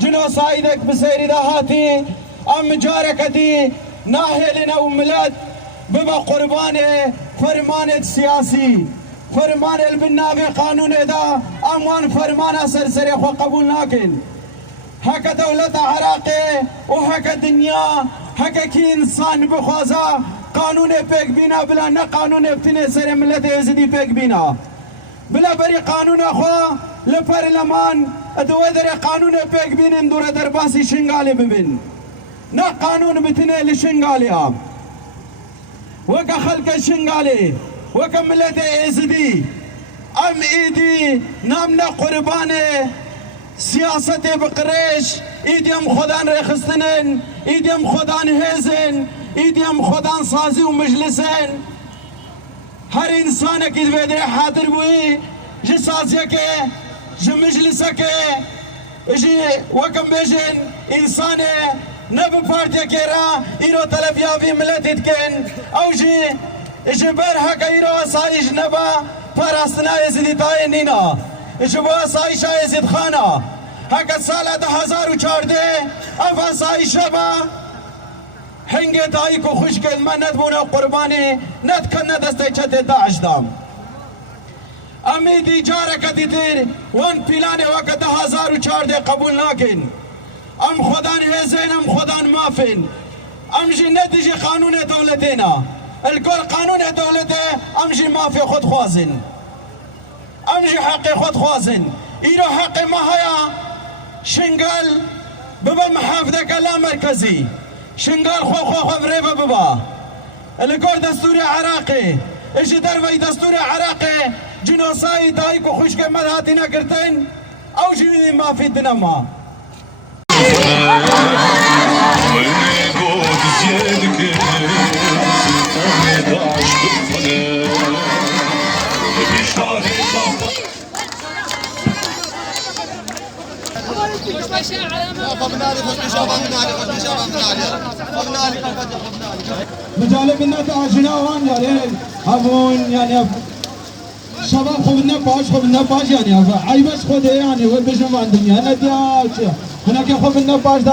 جنوسايدك بسيري دهاتي ام جاركتي ناهلنا وملت بما قربانه فرمان سياسي فرمان البنابي قانون دا اموان فرمان سرسري خو قبول ناكن هكا دولة عراقي وهكا دنيا هكا كي انسان بخوازا قانون بيك بينا بلا نا قانون بتني سر ملت يزيدي بيك بينا بلا بري قانون اخو لبرلمان ادوادر قانون بيك بين اندور درباسي شنغالي ببن نا قانون بتني لشنغالي وكا خلق شنغالي وكا ملت يزيدي ام ايدي نامنا قرباني سیاست بقریش ایدیم خودان رخستنن ایدیم خودان هزن ایدیم خودان سازی و مجلسن هر انسان که بدر حاضر بوی جی سازی که جی مجلس که جی وکم بیشن انسان نب پارتی که را ایرو طلب یابی ملتید کن او جی برها که ایرو سایش نبا پاراستنا ازیدی تای نینا جبا سایش ازید خانه هکا سال 2014 افا سایش با هنگه تایی کو خوش کل من ندبونه قربانی ند کن ندسته چت داعش دام امیدی جاره کتی تیر وان پیلانه وقت 2014 قبول ناکن ام خودان هزین ام خودان مافن ام جی ندیجی قانون دولتینا الکل قانون دولته ام جی مافی خود خوازن امجي حقي خود خوازن ايرو حقي ما هيا شنقال ببا محافظة كلا مركزي شنقال خو بريبا ببا الكور دستوري عراقي ايش دربي دستوري عراقي جنوساي دايكو خوشك مدهاتنا كرتين او جيني ما في دنما مجالب الناس عجناوان يعني هبون يعني شباب خبنا باش يعني عيبش خده يعني وبجمع الدنيا هنا دياش هناك خبنا باش